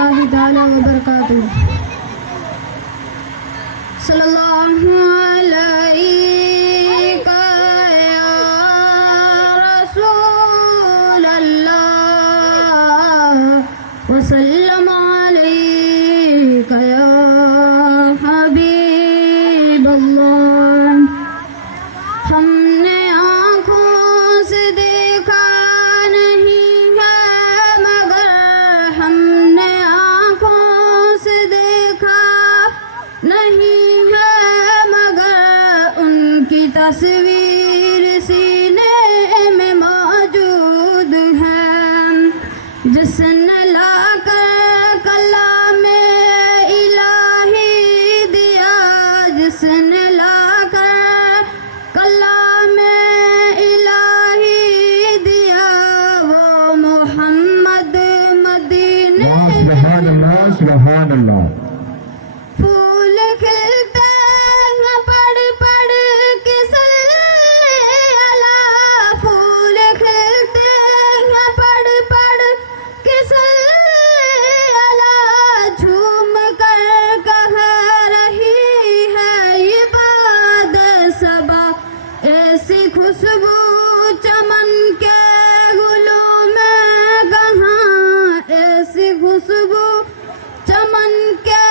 اللہ تعالی وبرکاتہ۔ صلی اللہ علیہ یا رسول اللہ وسلم علیک یا حبیب اللہ۔ ہم نے آنکھوں سے دیکھا نہیں ہے مگر ہم نے آنکھوں سے دیکھا نہیں ہے مگر ان کی تصویر سینے میں موجود ہے، جس نے لا کر کلام الہی دیا، جس نے لا کر کلام الہی دیا، وہ محمد مدینے سبحان اللہ سبحان اللہ۔ پھول کھلتے ہیں پڑھ پڑھ کے صلی اللہ، پھول کھلتے ہیں پڑھ پڑھ کے صلی اللہ، جھوم کر کہہ رہی ہے یہ باد صبا، ایسی خوشبو چمن کے گلوں میں کہاں، ایسی خوشبو چمن کے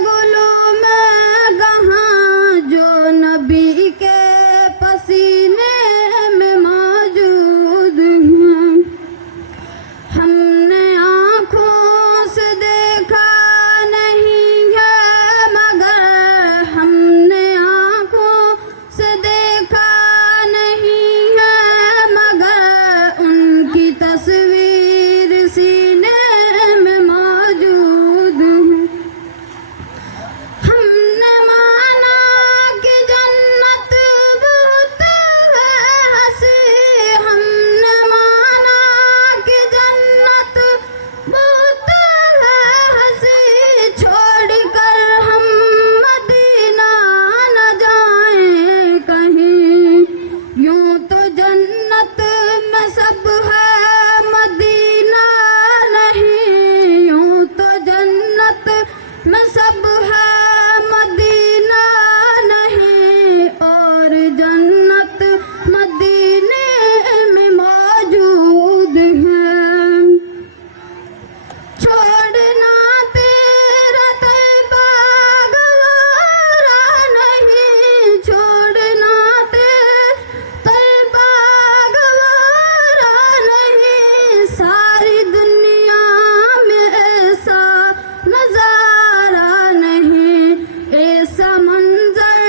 گلوں میں کہاں، جو نبی کے پسینے میں موجود ہیں۔ ہم نے آنکھوں سے دیکھا نہیں ہے مگر ہم نے آنکھوں سے دیکھا نہیں ہے مگر ان کی تصویر سینے میں موجود ہے۔ ہم نے مانا کہ جنت بہت ہے ہنسی، ہم نے مانا کہ جنت بہت ہے ہنسی، چھوڑ کر ہم مدینہ نہ جائیں کہیں، یوں تو جنت میں سب ہے مدینہ نہیں، یوں تو جنت میں سب ہے مدینہ نہیں، اور جنت مدینے میں موجود ہے۔ چھوڑنا تیرا طیبہ گوارا نہیں، چھوڑنا تیرا طیبہ گوارا نہیں، ساری دنیا میں ایسا نظارہ نہیں، ایسا منظر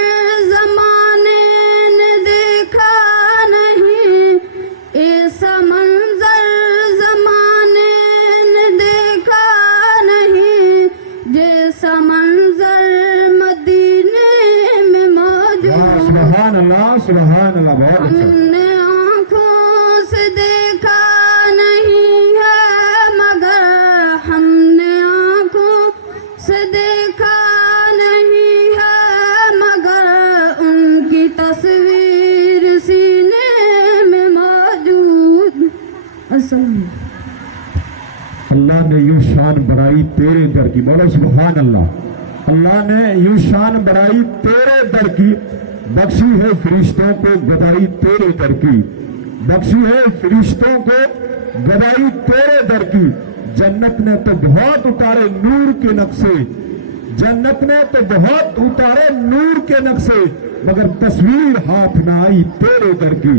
زمانے نے دیکھا نہیں، ایسا منظر زمانے نے دیکھا نہیں، جیسا منظر مدینے میں موجود۔ سبحان اللہ سبحان اللہ، بہت ہم اچھا۔ نے آنکھوں سے دیکھا نہیں ہے مگر ہم نے آنکھوں سے دیکھا نہیں ہے مگر ان کی تصویر سینے میں موجود۔ السلام۔ اللہ نے یوں شان بڑھائی تیرے در کی، بولو سبحان اللہ۔ اللہ نے یوں شان بڑھائی تیرے در کی، بخشی ہے فرشتوں کو گدائی تیرے در کی، بخشی ہے فرشتوں کو گدائی تیرے در کی۔ جنت نے تو بہت اتارے نور کے نقشے، جنت نے تو بہت اتارے نور کے نقشے، مگر تصویر ہاتھ نہ آئی تیرے در کی،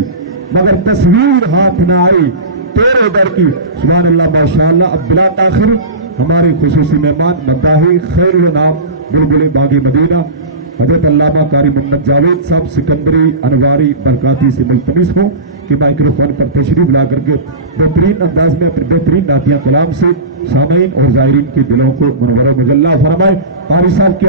مگر تصویر ہاتھ نہ آئی تیرے در کی۔ سبحان اللہ ماشاءاللہ۔ اب بلا تاخیر ہمارے خصوصی مہمان مداحی خیر نام بلبل باغ مدینہ حضرت علامہ قاری محمد جاوید صاحب سکندری انواری برکاتی سے ملتمس ہوں کہ مائکروفون پر تشریف لا کر کے بہترین انداز میں اپنے بہترین نعتیہ کلام سے سامعین اور زائرین کے دلوں کو منور و مجلہ فرمائے۔ قاری صاحب کی